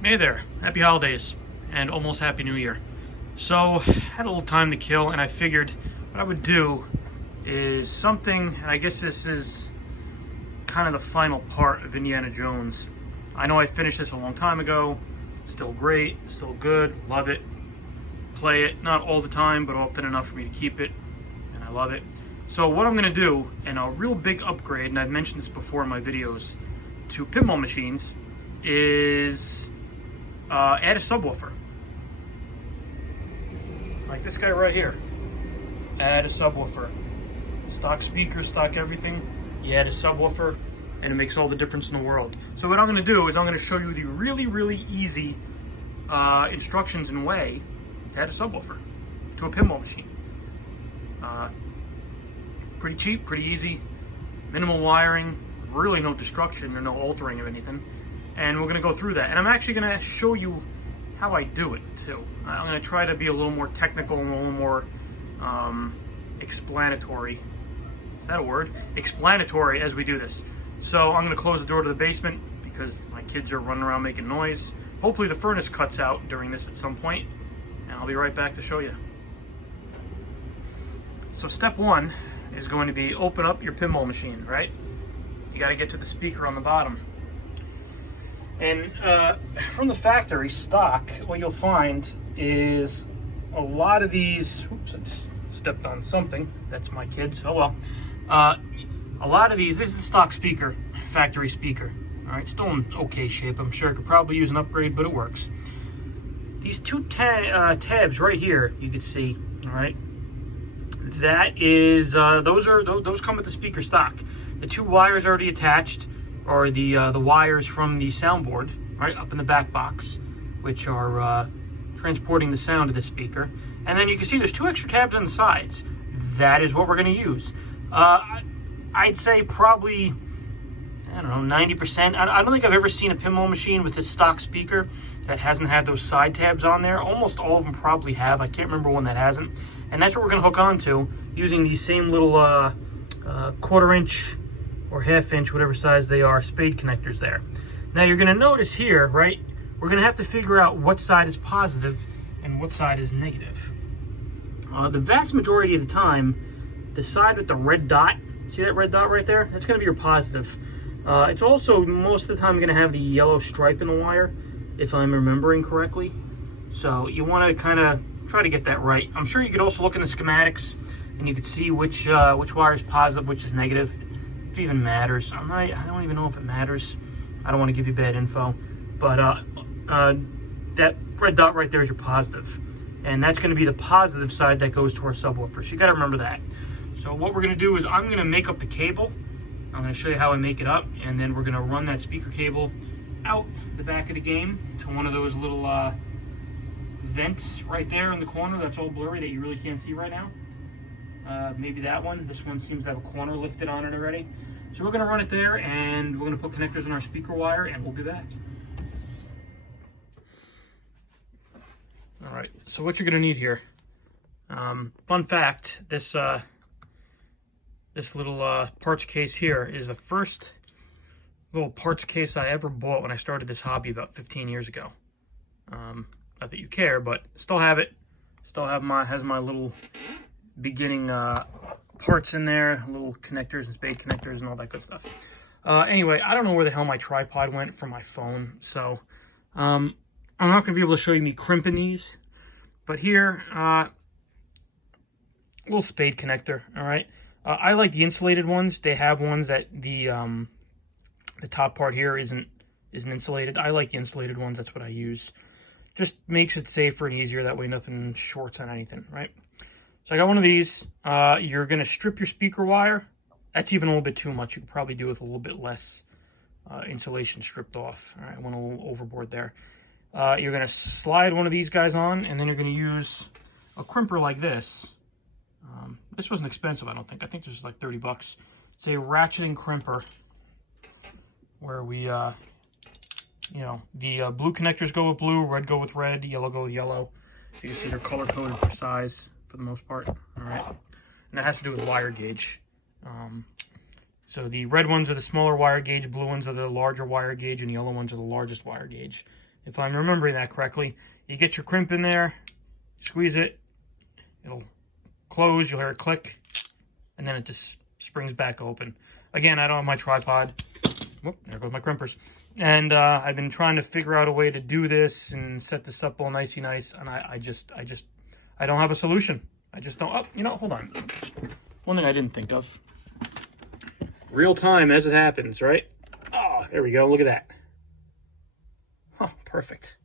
Hey there, happy holidays and almost happy new year. So, I had a little time to kill and I figured what I would do is something, and I guess this is kind of the final part of Indiana Jones. I know I finished this a long time ago, still great, still good, love it, play it, not all the time, but often enough for me to keep it, and I love it. So what I'm going to do, and a real big upgrade, and I've mentioned this before in my videos, to pinball machines, is add a subwoofer. Like this guy right here. Add a subwoofer. Stock speakers, stock everything. You add a subwoofer and it makes all the difference in the world. So what I'm going to do is I'm going to show you the really easy instructions and way to add a subwoofer to a pinball machine. Pretty cheap, pretty easy, minimal wiring, really no destruction or no altering of anything. And we're going to go through that. And I'm actually going to show you how I do it too. I'm going to try to be a little more technical and a little more explanatory. Is that a word? Explanatory as we do this. So I'm going to close the door to the basement because my kids are running around making noise. Hopefully the furnace cuts out during this at some point, and I'll be right back to show you. So step one is going to be open up your pinball machine, right? You got to get to the speaker on the bottom. And from the factory stock, what you'll find is a lot of these, oops, I just stepped on something. That's my kids, oh well. A lot of these, this is the stock speaker, factory speaker. All right, still in okay shape. I'm sure it could probably use an upgrade, but it works. These two tabs right here, you can see, all right? That is, those come with the speaker stock. The two wires already attached are the wires from the soundboard, right, up in the back box, which are transporting the sound to the speaker. And then you can see there's two extra tabs on the sides. That is what we're going to use. I'd say probably, I don't know, 90%. I don't think I've ever seen a pinball machine with a stock speaker that hasn't had those side tabs on there. Almost all of them probably have. I can't remember one that hasn't. And that's what we're going to hook onto using these same little 1/4 inch or 1/2 inch, whatever size they are, spade connectors there. Now you're going to notice here, right, we're going to have to figure out what side is positive and what side is negative. The vast majority of the time, the side with the red dot, see that red dot right there? That's going to be your positive. It's also most of the time going to have the yellow stripe in the wire, if I'm remembering correctly. So you want to kind of try to get that right. I'm sure you could also look in the schematics and you could see which wire is positive, which is negative. If it even matters. I don't even know if it matters. I don't want to give you bad info. But that red dot right there is your positive. And that's going to be the positive side that goes to our subwoofer. So you got to remember that. So what we're going to do is I'm going to make up the cable. I'm going to show you how I make it up. And then we're going to run that speaker cable out the back of the game to one of those little vents right there in the corner that's all blurry that you really can't see right now. Maybe that one. This one seems to have a corner lifted on it already. So we're going to run it there and we're going to put connectors in our speaker wire and we'll be back. All right, so what you're going to need here. Fun fact, this little parts case here is the first little parts case I ever bought when I started this hobby about 15 years ago. Not that you care, but still have it. Still have has my little beginning parts in there, little connectors and spade connectors and all that good stuff. Anyway, I don't know where the hell my tripod went from my phone, so I'm not going to be able to show you me crimping these. But here, little spade connector, all right? I like the insulated ones. They have ones that the top part here isn't insulated. I like the insulated ones. That's what I use. Just makes it safer and easier. That way nothing shorts on anything, right? So I got one of these. You're going to strip your speaker wire. That's even a little bit too much. You could probably do with a little bit less insulation stripped off. All right, I went a little overboard there. You're going to slide one of these guys on, and then you're going to use a crimper like this. This wasn't expensive, I don't think. I think this was like 30 bucks. It's a ratcheting crimper where we, you know, the blue connectors go with blue, red go with red, yellow go with yellow. So you can see they're color-coded for size for the most part. All right. And that has to do with wire gauge. So the red ones are the smaller wire gauge, blue ones are the larger wire gauge, and the yellow ones are the largest wire gauge. if I'm remembering that correctly. You get your crimp in there, squeeze it, it'll close, you'll hear it click, and then it just springs back open. Again, I don't have my tripod. Whoop, there goes my crimpers. And I've been trying to figure out a way to do this and set this up all nicey nice, and I don't have a solution. I just don't. Oh, you know, hold on. One thing I didn't think of. Real time as it happens, right? Oh, there we go. Look at that. Huh, perfect.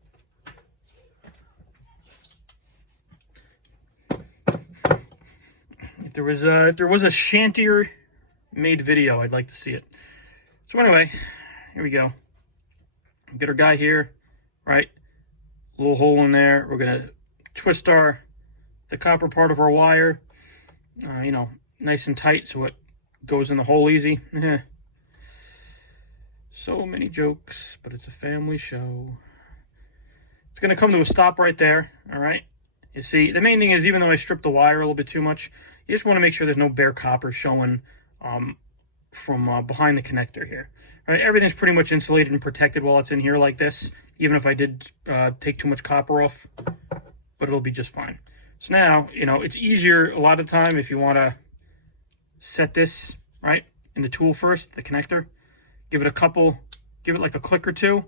If there was a shantier made video, I'd like to see it. So anyway, here we go. Get our guy here, right? A little hole in there. We're gonna twist the copper part of our wire, you know, nice and tight so it goes in the hole easy. So many jokes, but it's a family show. It's gonna come to a stop right there. All right. You see, the main thing is, even though I stripped the wire a little bit too much, you just want to make sure there's no bare copper showing from behind the connector here. All right, everything's pretty much insulated and protected while it's in here like this, even if I did take too much copper off, but it'll be just fine. So now, you know, it's easier a lot of the time if you want to set this, right, in the tool first, the connector. Give it like a click or two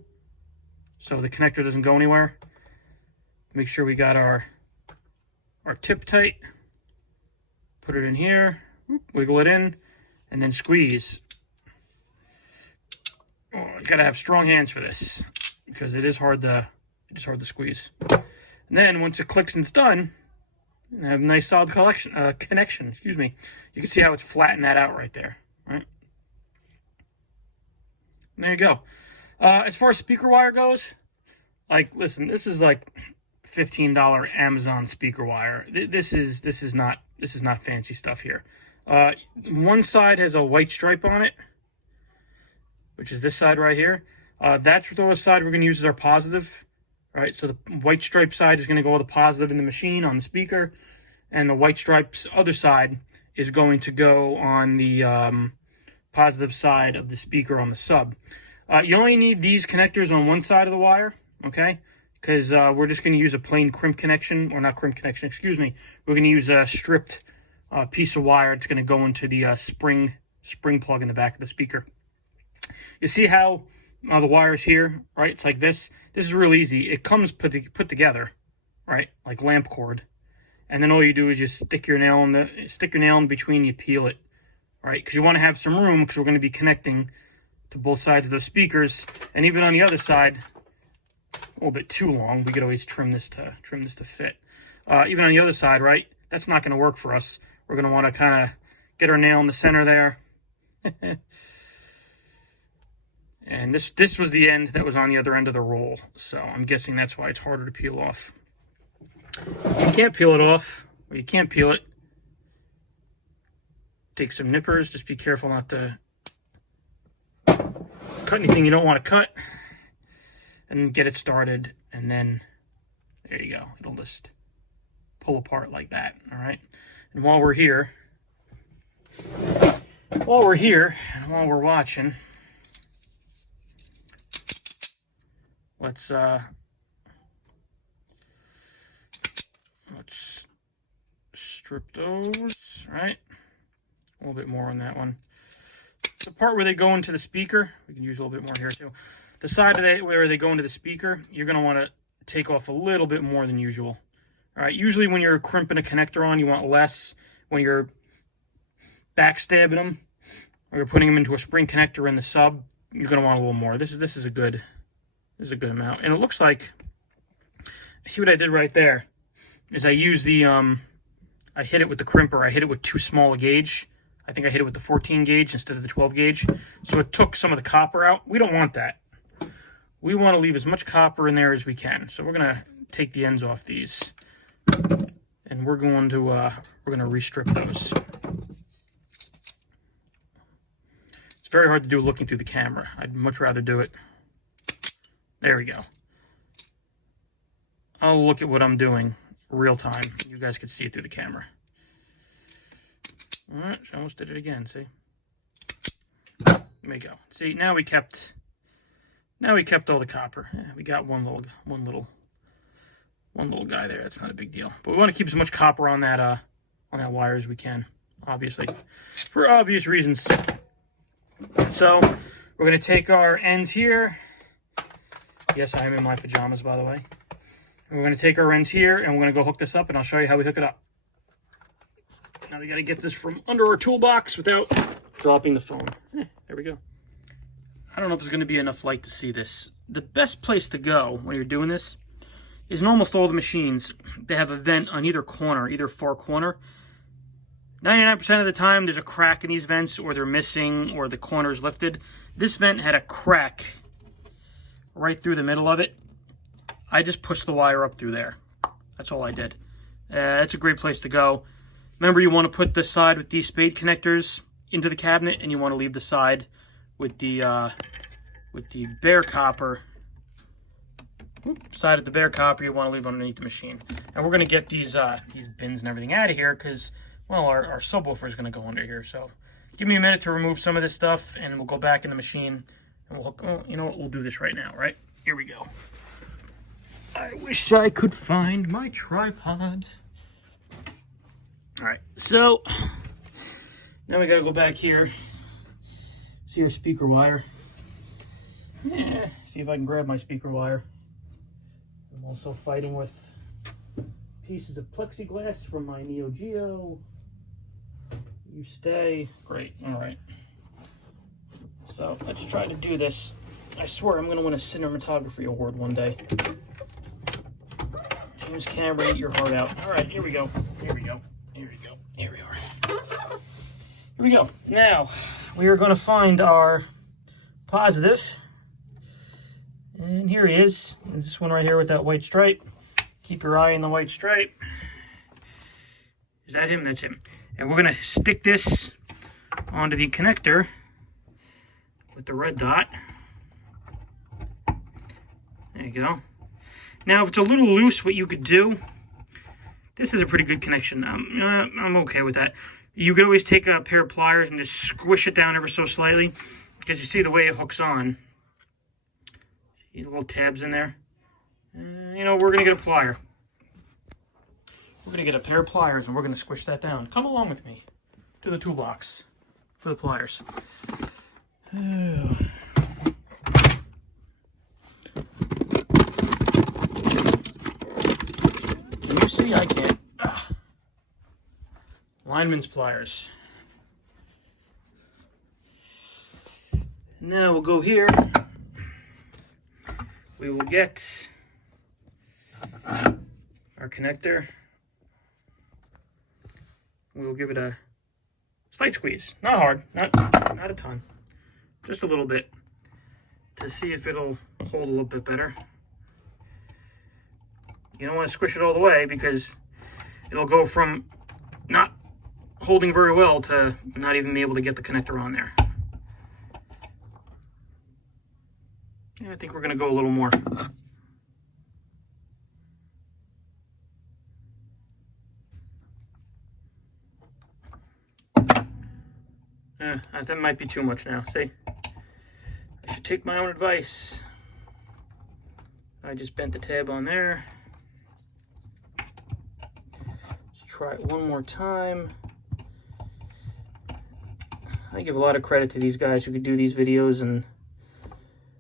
so the connector doesn't go anywhere. Make sure we got our tip tight. Put it in here, wiggle it in, and then squeeze. Oh, you gotta have strong hands for this because it is hard to squeeze. And then once it clicks and it's done, and have a nice solid connection. Excuse me. You can see how it's flattened that out right there, right? And there you go. As far as speaker wire goes, like, listen, this is like $15 Amazon speaker wire. This is not fancy stuff here. One side has a white stripe on it, which is this side right here. That's the side we're going to use as our positive. Right, so the white stripe side is going to go with the positive in the machine on the speaker, and the white stripes other side is going to go on the positive side of the speaker on the sub. You only need these connectors on one side of the wire, okay? Because we're just going to use a plain crimp connection, or not crimp connection, excuse me. We're going to use a stripped piece of wire. It's going to go into the spring plug in the back of the speaker. You see how the wires here, right? It's like this. This is real easy. It comes put together, right? Like lamp cord. And then all you do is just stick your nail in between, you peel it, right? Because you want to have some room, because we're going to be connecting to both sides of those speakers. And even on the other side, a little bit too long. We could always trim this to fit. Even on the other side, right? That's not going to work for us. We're going to want to kind of get our nail in the center there. And this was the end that was on the other end of the roll. So I'm guessing that's why it's harder to peel off. You can't peel it off. Well, you can't peel it. Take some nippers. Just be careful not to cut anything you don't want to cut. And get it started. And then, there you go. It'll just pull apart like that. All right. And while we're here, and while we're watching, let's strip those, right? A little bit more on that one. The part where they go into the speaker, we can use a little bit more here too. The side of where they go into the speaker, you're going to want to take off a little bit more than usual. All right, usually when you're crimping a connector on, you want less. When you're backstabbing them, or you're putting them into a spring connector in the sub, you're going to want a little more. This is a good amount. And it looks like, see what I did right there, is I used the, I hit it with the crimper. I hit it with too small a gauge. I think I hit it with the 14 gauge instead of the 12 gauge. So it took some of the copper out. We don't want that. We want to leave as much copper in there as we can. So we're going to take the ends off these. And we're going to restrip those. It's very hard to do looking through the camera. I'd much rather do it. There we go. I'll look at what I'm doing real time. You guys can see it through the camera. All right, I almost did it again, see? There we go. See, now we kept Now we kept all the copper. Yeah, we got one little guy there. That's not a big deal. But we want to keep as much copper on that wire as we can, obviously, for obvious reasons. So we're going to take our ends here. Yes, I am in my pajamas, by the way. And we're going to take our ends here, and we're going to go hook this up, and I'll show you how we hook it up. Now we got to get this from under our toolbox without dropping the phone. There we go. I don't know if there's going to be enough light to see this. The best place to go when you're doing this is in almost all the machines. They have a vent on either corner, either far corner. 99% of the time, there's a crack in these vents, or they're missing, or the corner is lifted. This vent had a crack right through the middle of it. I just pushed the wire up through there. That's all I did. It's a great place to go. Remember, you want to put the side with these spade connectors into the cabinet, and you want to leave the side with the bare copper. Side of the bare copper you want to leave underneath the machine. And we're going to get these bins and everything out of here because, well, our subwoofer is going to go under here. So give me a minute to remove some of this stuff, and we'll go back in the machine. And we'll, you know what, we'll do this right now, right? Here we go. I wish I could find my tripod. All right, so now we got to go back here. See our speaker wire. Yeah, see if I can grab my speaker wire. I'm also fighting with pieces of plexiglass from my Neo Geo. You stay. Great, all right. So let's try to do this. I swear I'm going to win a cinematography award one day. James Cameron, eat your heart out. All right, here we go. Here we go. Here we go. Here we are. Here we go. Now, we are going to find our positive. And here he is. And this one right here with that white stripe. Keep your eye on the white stripe. Is that him? That's him. And we're going to stick this onto the connector with the red dot. There you go. Now, if it's a little loose, what you could do, this is a pretty good connection. I'm okay with that. You could always take a pair of pliers and just squish it down ever so slightly, because you see the way it hooks on. See the little tabs in there? You know, we're going to get a plier. We're going to get a pair of pliers and we're going to squish that down. Come along with me to the toolbox for the pliers. Oh. Can you see? I can't. Lineman's pliers. Now we'll go here. We will get our connector. We will give it a slight squeeze. Not hard, not a ton. Just a little bit to see if it'll hold a little bit better. You don't want to squish it all the way because it'll go from not holding very well to not even be able to get the connector on there. And I think we're going to go a little more. That might be too much now. See? I should take my own advice. I just bent the tab on there. Let's try it one more time. I give a lot of credit to these guys who could do these videos and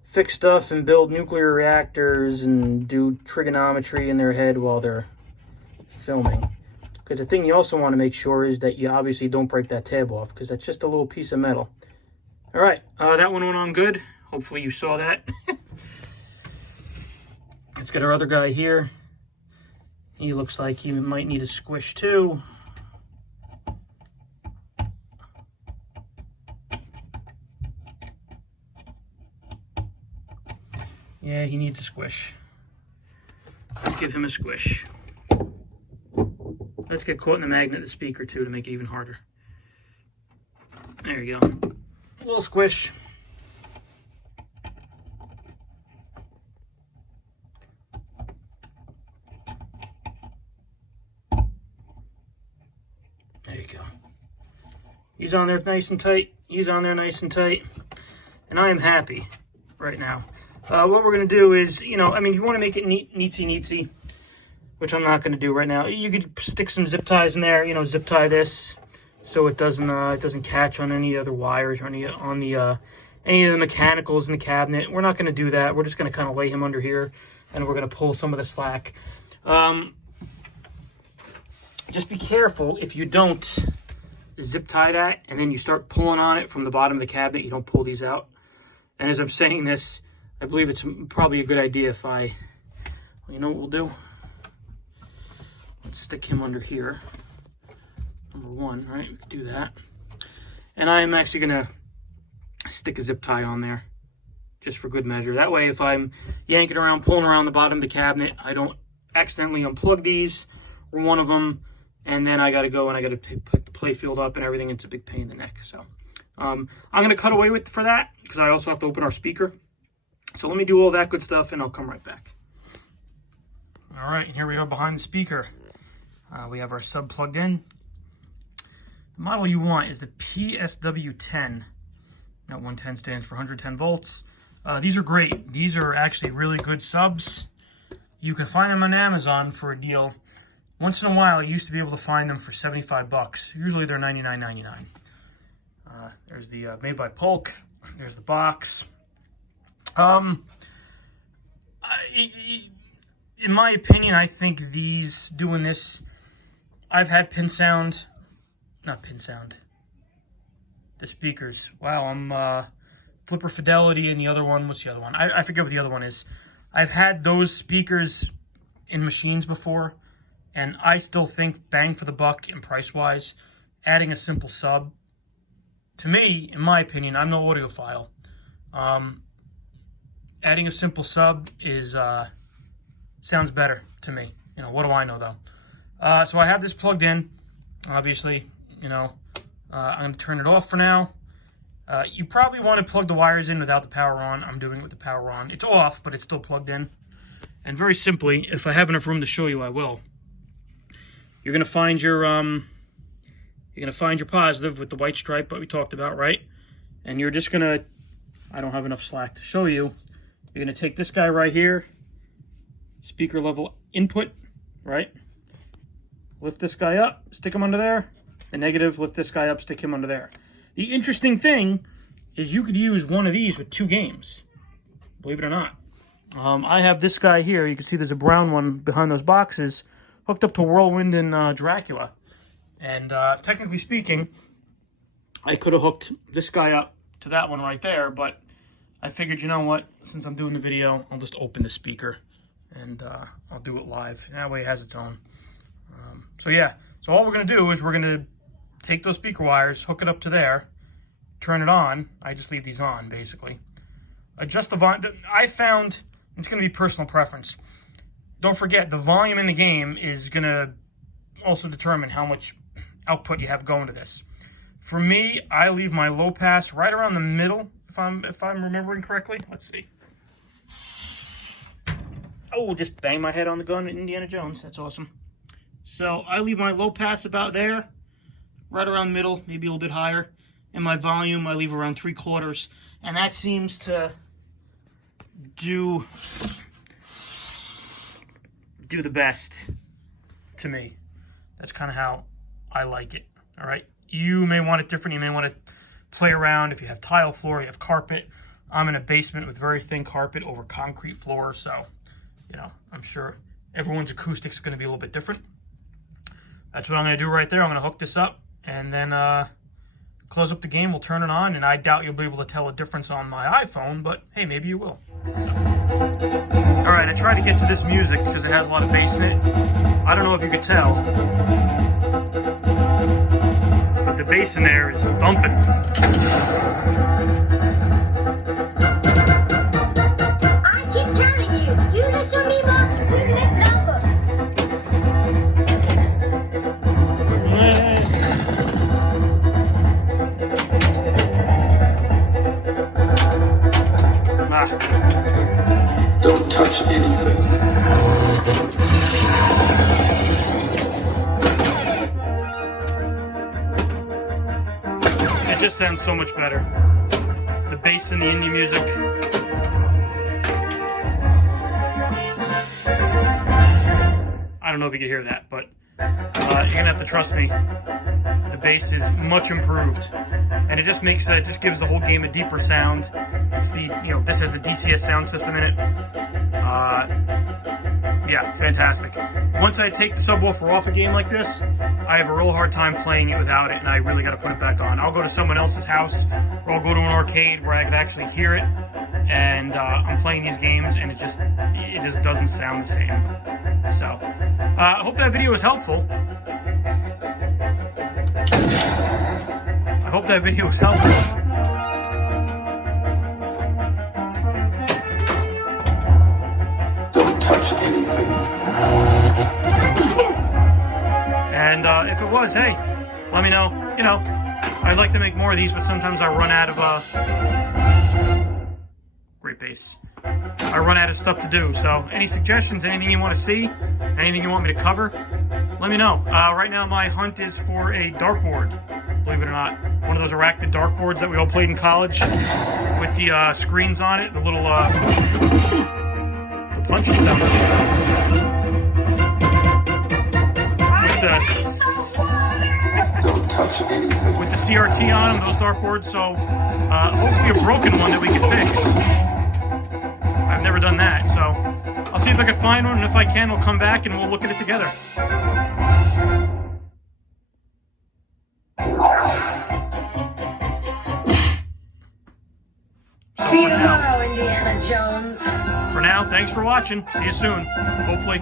fix stuff and build nuclear reactors and do trigonometry in their head while they're filming. Because the thing you also want to make sure is that you obviously don't break that tab off, because that's just a little piece of metal. All right, that one went on good. Hopefully you saw that. Let's get our other guy here. He looks like he might need a squish too. Yeah, he needs a squish. Let's give him a squish. Let's get caught in the magnet of the speaker too to make it even harder. There you go. A little squish. There you go. He's on there nice and tight. He's on there nice and tight. And I am happy right now. what we're going to do is, you know, I mean, if you want to make it neatsy, which I'm not going to do right now, you could stick some zip ties in there, you know, zip tie this so it doesn't catch on any other wires or any of the mechanicals in the cabinet. We're not going to do that. We're just going to kind of lay him under here, and we're going to pull some of the slack. Just be careful if you don't zip tie that and then you start pulling on it from the bottom of the cabinet. You don't pull these out. And as I'm saying this, I believe it's probably a good idea if well, you know what we'll do? Let's stick him under here. Number one, right? We can do that. And I'm actually going to stick a zip tie on there just for good measure. That way, if I'm yanking around, pulling around the bottom of the cabinet, I don't accidentally unplug these or one of them, and then I got to go and I got to put the play field up and everything. It's a big pain in the neck. So I'm going to cut away for that because I also have to open our speaker. So let me do all that good stuff and I'll come right back. All right, here we are behind the speaker. We have our sub plugged in. The model you want is the PSW10. Now 110 stands for 110 volts. These are great. These are actually really good subs. You can find them on Amazon for a deal. Once in a while, you used to be able to find them for 75 bucks. Usually they're $99.99. There's the made by Polk. There's the box. In my opinion, I think doing this, I've had the speakers. Wow, I'm Flipper Fidelity, and the other one, what's the other one? I forget what the other one is. I've had those speakers in machines before, and I still think bang for the buck and price-wise, adding a simple sub, to me, in my opinion, I'm no audiophile. Adding a simple sub sounds better to me. You know, what do I know though? So I have this plugged in, obviously, you know. I'm going to turn it off for now. You probably want to plug the wires in without the power on. I'm doing it with the power on. It's off, but it's still plugged in. And very simply, if I have enough room to show you, I will. You're going to find your positive with the white stripe that we talked about, right? And you're just going to, I don't have enough slack to show you. You're going to take this guy right here, speaker level input, right? Lift this guy up, stick him under there. The negative, lift this guy up, stick him under there. The interesting thing is you could use one of these with 2 games, believe it or not. I have this guy here. You can see there's a brown one behind those boxes hooked up to Whirlwind and Dracula. And technically speaking, I could have hooked this guy up to that one right there, but I figured, you know what, since I'm doing the video, I'll just open the speaker and I'll do it live. That way it has its own. So yeah, so all we're going to do is we're going to take those speaker wires, hook it up to there, turn it on. I just leave these on, basically. Adjust the volume. I found it's going to be personal preference. Don't forget, the volume in the game is going to also determine how much output you have going to this. For me, I leave my low pass right around the middle, if I'm remembering correctly. Let's see. Oh, just bang my head on the gun at Indiana Jones. That's awesome. So I leave my low pass about there, right around the middle, maybe a little bit higher. And my volume, I leave around 3/4. And that seems to do the best to me. That's kind of how I like it. All right. You may want it different. You may want to play around. If you have tile floor, you have carpet. I'm in a basement with very thin carpet over concrete floor. So, you know, I'm sure everyone's acoustics is going to be a little bit different. That's what I'm going to do right there. I'm going to hook this up and then close up the game. We'll turn it on, and I doubt you'll be able to tell a difference on my iPhone, but hey, maybe you will. All right, I tried to get to this music because it has a lot of bass in it. I don't know if you could tell, but the bass in there is thumping. I keep telling you, you listen to me more than this number. Don't touch anything. It just sounds so much better. The bass in the indie music. don't know if you can hear that, but you're gonna have to trust me. The bass is much improved, and it just makes just gives the whole game a deeper sound. It's the this has the DCS sound system in it. Yeah, fantastic. Once I take the subwoofer off a game like this, I have a real hard time playing it without it, and I really got to put it back on. I'll go to someone else's house, or I'll go to an arcade where I can actually hear it, and I'm playing these games, and it just doesn't sound the same. So, I hope that video was helpful. I hope that video was helpful. And if it was, hey, let me know. I'd like to make more of these, but sometimes I run out of great bass. I run out of stuff to do. So any suggestions, anything you want to see, anything you want me to cover, let me know. Right now my hunt is for a dartboard, believe it or not. One of those arachnid dartboards that we all played in college with the screens on it, the little the punch stuff. With the CRT on them, those dartboards, so hopefully a broken one that we can fix. I've never done that, so I'll see if I can find one, and if I can, we'll come back and we'll look at it together. See you tomorrow, Indiana Jones. For now, thanks for watching. See you soon, hopefully.